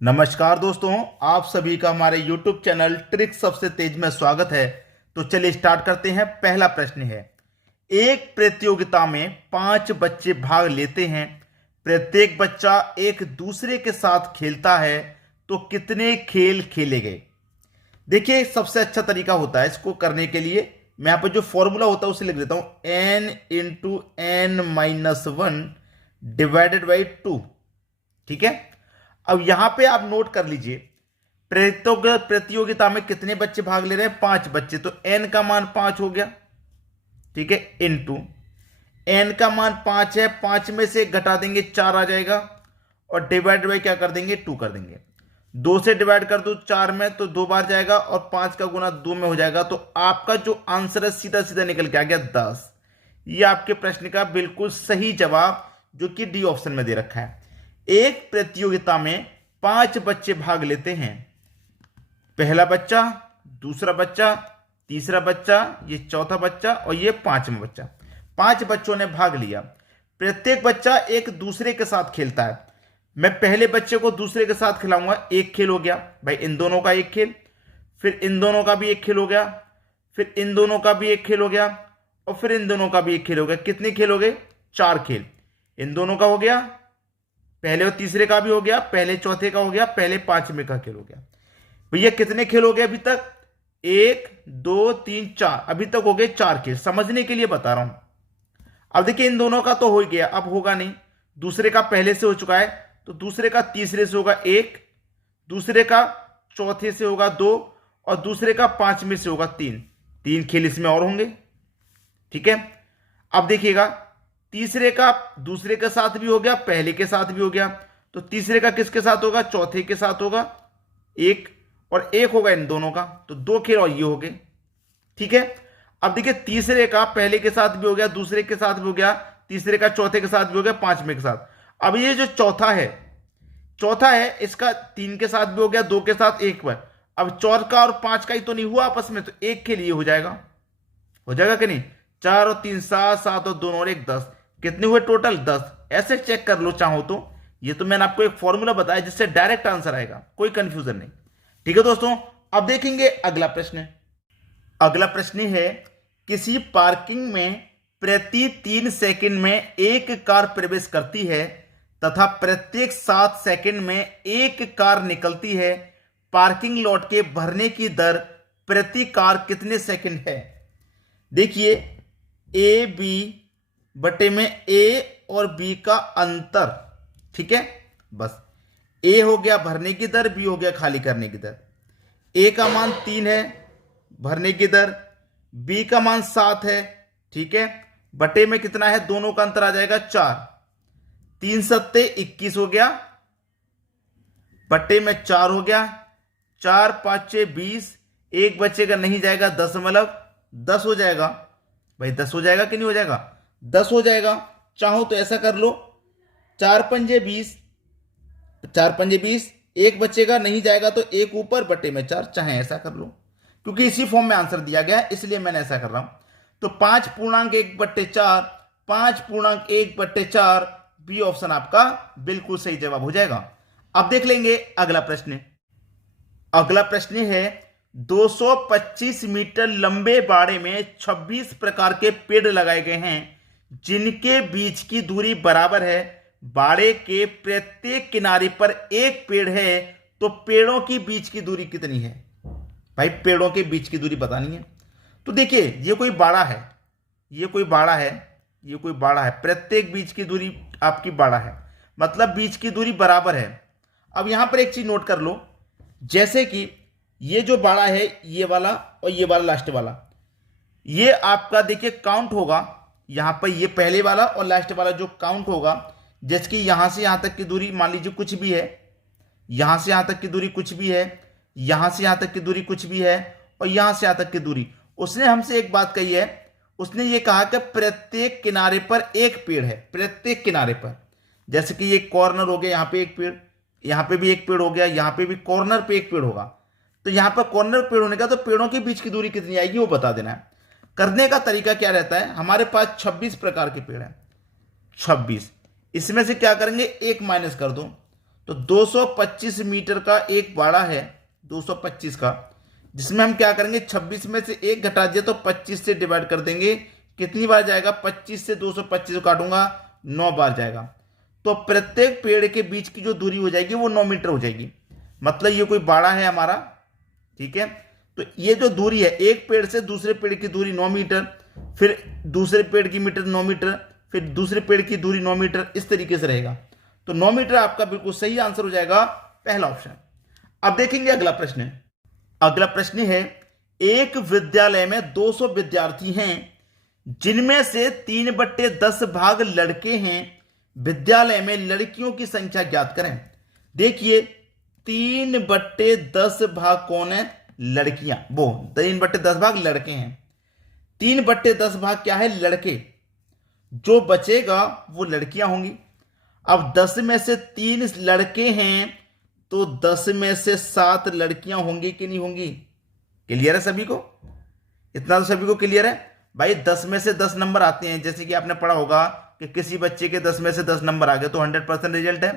नमस्कार दोस्तों, आप सभी का हमारे YouTube चैनल ट्रिक्स सबसे तेज में स्वागत है। तो चलिए स्टार्ट करते हैं। पहला प्रश्न है, एक प्रतियोगिता में 5 बच्चे भाग लेते हैं। प्रत्येक बच्चा एक दूसरे के साथ खेलता है, तो कितने खेल खेले गए? देखिए, सबसे अच्छा तरीका होता है इसको करने के लिए, मैं यहाँ पर जो फॉर्मूला होता है उसे लिख देता हूं, n×n-1 डिवाइडेड बाई 2। ठीक है, अब यहां पे आप नोट कर लीजिए, प्रतियोगिता में कितने बच्चे भाग ले रहे हैं? 5 बच्चे, तो n का मान 5 हो गया। ठीक है, इनटू n का मान 5 है, 5 में से घटा देंगे 4 आ जाएगा, और डिवाइड बाई क्या कर देंगे? 2 कर देंगे। 2 से डिवाइड कर दो 4 में तो 2 बार जाएगा, और 5 का गुना 2 में हो जाएगा। तो आपका जो आंसर है सीधा सीधा निकल के आ गया 10। ये आपके प्रश्न का बिल्कुल सही जवाब, जो कि डी ऑप्शन में दे रखा है। एक प्रतियोगिता में 5 बच्चे भाग लेते हैं। पहला बच्चा, दूसरा बच्चा, तीसरा बच्चा, ये चौथा बच्चा और ये 5वां बच्चा। 5 बच्चों ने भाग लिया। प्रत्येक बच्चा एक दूसरे के साथ खेलता है। मैं पहले बच्चे को दूसरे के साथ खिलाऊंगा, एक खेल हो गया भाई, इन दोनों का एक खेल, फिर इन दोनों का भी एक खेल हो गया, फिर इन दोनों का भी एक खेल हो गया, और फिर इन दोनों का भी एक खेल हो गया। कितने खेल हो गए? 4 खेल। इन दोनों का हो गया, पहले और तीसरे का भी हो गया, पहले चौथे का हो गया, पहले 5वें का खेल हो गया। भैया कितने खेल हो गए अभी तक? 1 2 3 4, अभी तक हो गए 4 खेल। समझने के लिए बता रहा हूं। अब देखिए, इन दोनों का तो हो गया, अब होगा नहीं। दूसरे का पहले से हो चुका है, तो दूसरे का तीसरे से होगा 1, दूसरे का चौथे से होगा 2, और दूसरे का 5वें से होगा 3। 3 खेल इसमें और होंगे। ठीक है, अब देखिएगा, तीसरे का दूसरे के साथ भी हो गया, पहले के साथ भी हो गया, तो तीसरे का किसके साथ होगा? चौथे के साथ होगा 1, और 1 होगा इन दोनों का, तो 2 खेल और ये हो गए। ठीक है, अब देखिए, तीसरे का पहले के साथ भी हो गया, दूसरे के साथ भी हो गया, तीसरे का चौथे के साथ भी हो गया, 5वें के साथ। अब ये जो चौथा है इसका 3 के साथ भी हो गया, 2 के साथ, 1 पर। अब 4 का और 5 का ही तो नहीं हुआ आपस में, तो 1 के लिए हो जाएगा कि नहीं? 4 और 3 7, 7 और 2 और 1 10। कितने हुए टोटल? 10। ऐसे चेक कर लो चाहो तो। ये तो मैंने आपको एक फॉर्मूला बताया जिससे डायरेक्ट आंसर आएगा, कोई कंफ्यूजन नहीं। ठीक है दोस्तों, अब देखेंगे अगला प्रश्न। अगला प्रश्न है, किसी पार्किंग में प्रति 3 सेकंड में एक कार प्रवेश करती है तथा प्रत्येक 7 सेकंड में एक कार निकलती है। पार्किंग लॉट के भरने की दर प्रति कार कितने सेकंड है? देखिए, ए बी बटे में ए और बी का अंतर। ठीक है, बस ए हो गया भरने की दर, बी हो गया खाली करने की दर। ए का मान 3 है भरने की दर, बी का मान 7 है। ठीक है, बटे में कितना है? दोनों का अंतर आ जाएगा 4। 3 सत्ते 21 हो गया, बटे में 4 हो गया, 4 5 20, एक बचेगा नहीं जाएगा, 10 हो जाएगा भाई। 10 हो जाएगा कि नहीं हो जाएगा? 10 हो जाएगा। चाहो तो ऐसा कर लो, 4 पंजे 20, 4 पंजे 20, एक बचेगा नहीं जाएगा तो एक ऊपर बटे में 4, चाहे ऐसा कर लो, क्योंकि इसी फॉर्म में आंसर दिया गया है इसलिए मैंने ऐसा कर रहा हूं। तो 5.1/4, 5.1/4, बी ऑप्शन आपका बिल्कुल सही जवाब हो जाएगा। अब देख लेंगे अगला प्रश्न। अगला प्रश्न है, 225 मीटर लंबे बाड़े में 26 प्रकार के पेड़ लगाए गए हैं जिनके बीच की दूरी बराबर है। बाड़े के प्रत्येक किनारे पर एक पेड़ है, तो पेड़ों की बीच की दूरी कितनी है? भाई पेड़ों के बीच की दूरी बतानी है। तो देखिए, ये कोई बाड़ा है, ये कोई बाड़ा है, ये कोई बाड़ा है, प्रत्येक बीच की दूरी आपकी बाड़ा है, मतलब बीच की दूरी बराबर है। अब यहां पर एक चीज नोट कर लो, जैसे कि ये जो बाड़ा है, ये वाला और ये वाला लास्ट वाला, ये आपका देखिए काउंट होगा यहां पर, ये पहले वाला और लास्ट वाला जो काउंट होगा, जैसे कि यहां से यहां तक की दूरी मान लीजिए कुछ भी है, यहां से यहां तक की दूरी कुछ भी है, यहां से यहां तक की दूरी कुछ भी है, और यहां से यहां तक की दूरी। उसने हमसे एक बात कही है, उसने ये कहा कि प्रत्येक किनारे पर एक पेड़ है, प्रत्येक किनारे पर। जैसे कि ये कॉर्नर हो गया, यहां पे एक पेड़, यहां पे भी एक पेड़ हो गया, यहां पे भी कॉर्नर पे एक पेड़ होगा। तो यहां पर कॉर्नर पेड़ होने का, तो पेड़ों के बीच की दूरी कितनी आएगी वो बता देना है। करने का तरीका क्या रहता है, हमारे पास 26 प्रकार के पेड़ हैं, 26, इसमें से क्या करेंगे? एक माइनस कर दो, तो 225 मीटर का एक बाड़ा है 225 का, जिसमें हम क्या करेंगे 26 में से 1 घटा दिया तो 25 से डिवाइड कर देंगे। कितनी बार जाएगा, 25 से 225 काटूंगा 9 बार जाएगा। तो प्रत्येक पेड़ के बीच की जो दूरी हो जाएगी वो 9 मीटर हो जाएगी। मतलब ये कोई बाड़ा है हमारा, ठीक है। तो ये जो दूरी है एक पेड़ से दूसरे पेड़ की दूरी 9 मीटर, फिर दूसरे पेड़ की मीटर 9 मीटर, फिर दूसरे पेड़ की दूरी 9 मीटर, इस तरीके से रहेगा। तो 9 मीटर आपका बिल्कुल सही आंसर हो जाएगा पहला ऑप्शन। अब देखेंगे अगला प्रश्न। अगला प्रश्न है, एक विद्यालय में 200 विद्यार्थी हैं जिनमें से 3/10 भाग लड़के हैं। विद्यालय में लड़कियों की संख्या ज्ञात करें। देखिए 3/10 भाग कौन है, लड़कियां, वो 3/10 भाग लड़के हैं। 3/10 भाग क्या है, लड़के। जो बचेगा वो लड़कियां होंगी। अब 10 में से 3 लड़के हैं तो 10 में से 7 लड़कियां होंगी कि नहीं होंगी। क्लियर है सभी को, इतना तो सभी को क्लियर है भाई। 10 में से 10 नंबर आते हैं, जैसे कि आपने पढ़ा होगा कि किसी बच्चे के 10 में से 10 नंबर आ गए तो 100% रिजल्ट है।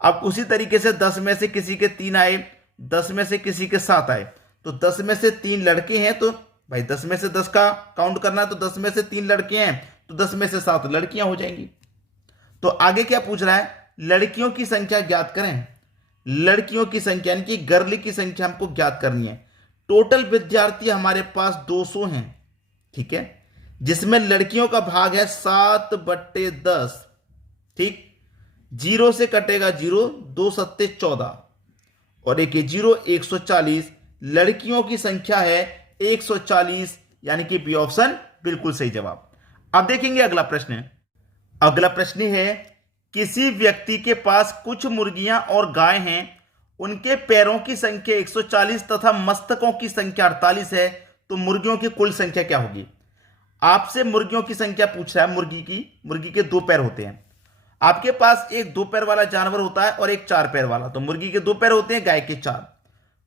अब उसी तरीके से 10 में से किसी के 3 आए, 10 में से किसी के 7 आए, तो 10 में से 3 लड़के हैं तो भाई 10 में से 10 का काउंट करना है, तो 10 में से 3 लड़के हैं तो 10 में से 7 लड़कियां हो जाएंगी। तो आगे क्या पूछ रहा है, लड़कियों की संख्या ज्ञात करें। लड़कियों की संख्या यानी कि गर्ल की संख्या हमको ज्ञात करनी है। टोटल विद्यार्थी हमारे पास 200 हैं, ठीक है, जिसमें लड़कियों का भाग है 7/10, ठीक। 0 से कटेगा 0, 2 सत्ते 14 और एक 0, 140। लड़कियों की संख्या है 140, यानी कि बी ऑप्शन बिल्कुल सही जवाब। अब देखेंगे अगला प्रश्न। अगला प्रश्न है, किसी व्यक्ति के पास कुछ मुर्गियां और गाय हैं, उनके पैरों की संख्या 140 तथा मस्तकों की संख्या 48 है, तो मुर्गियों की कुल संख्या क्या होगी। आपसे मुर्गियों की संख्या पूछ रहा है। मुर्गी के 2 पैर होते हैं। आपके पास एक 2 पैर वाला जानवर होता है और एक 4 पैर वाला, तो मुर्गी के 2 पैर होते हैं, गाय के 4।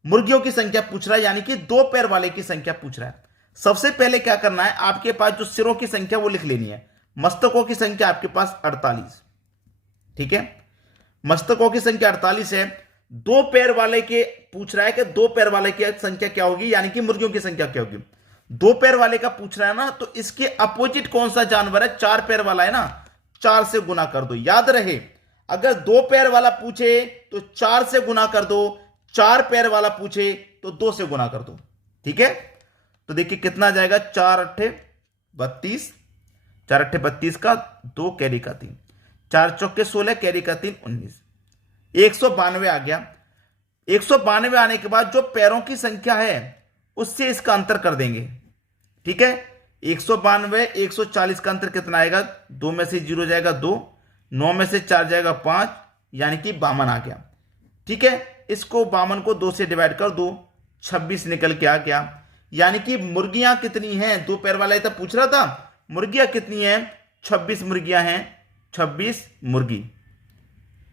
मुर्गियों की संख्या पूछ रहा है, यानी कि 2 पैर वाले की संख्या पूछ रहा है। सबसे पहले क्या करना है, आपके पास जो सिरों की संख्या वो लिख लेनी है। मस्तकों की संख्या आपके पास 48, ठीक है, मस्तकों की संख्या 48 है। 2 पैर वाले के पूछ रहा है कि 2 पैर वाले की संख्या क्या होगी, यानी कि मुर्गियों की संख्या क्या होगी। 2 पैर वाले का पूछ रहा है ना, तो इसके अपोजिट कौन सा जानवर है, 4 पैर वाला है ना, 4 से गुना कर दो। याद रहे, अगर 2 पैर वाला पूछे तो 4 से गुना कर दो, 4 पैर वाला पूछे तो 2 से गुना कर दो, ठीक है। तो देखिए कितना जाएगा, 4 8 32, 4 8 32 का 2 कैरी का 3, 4 चौके 16 कैरी का 3 19, 192 आ गया। 192 आने के बाद जो पैरों की संख्या है उससे इसका अंतर कर देंगे, ठीक है। 192 140 का अंतर कितना आएगा, 2 में से 0 जाएगा 2, 9 में से 4 जाएगा 5, यानी कि 52 आ गया, ठीक है। इसको 52 को 2 से डिवाइड कर दो, 26 निकल के आ गया। यानी कि मुर्गियां कितनी हैं, 2 पैर वाला तो पूछ रहा था, मुर्गियां कितनी हैं, 26 मुर्गियां हैं, 26 मुर्गी,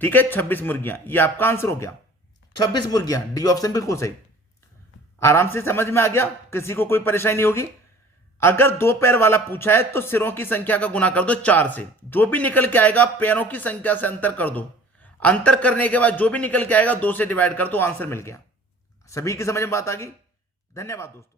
ठीक है, 26 मुर्गियां, ये आपका आंसर हो गया 26 मुर्गियां। डी ऑप्शन बिल्कुल सही। आराम से समझ में आ गया, किसी को कोई परेशानी नहीं होगी। अगर 2 पैर वाला पूछा है तो सिरों की संख्या का गुना कर दो 4 से, जो भी निकल के आएगा पैरों की संख्या से अंतर कर दो। अंतर करने के बाद जो भी निकल के आएगा 2 से डिवाइड कर दो, आंसर मिल गया। सभी की समझ में बात आ गई। धन्यवाद दोस्तों।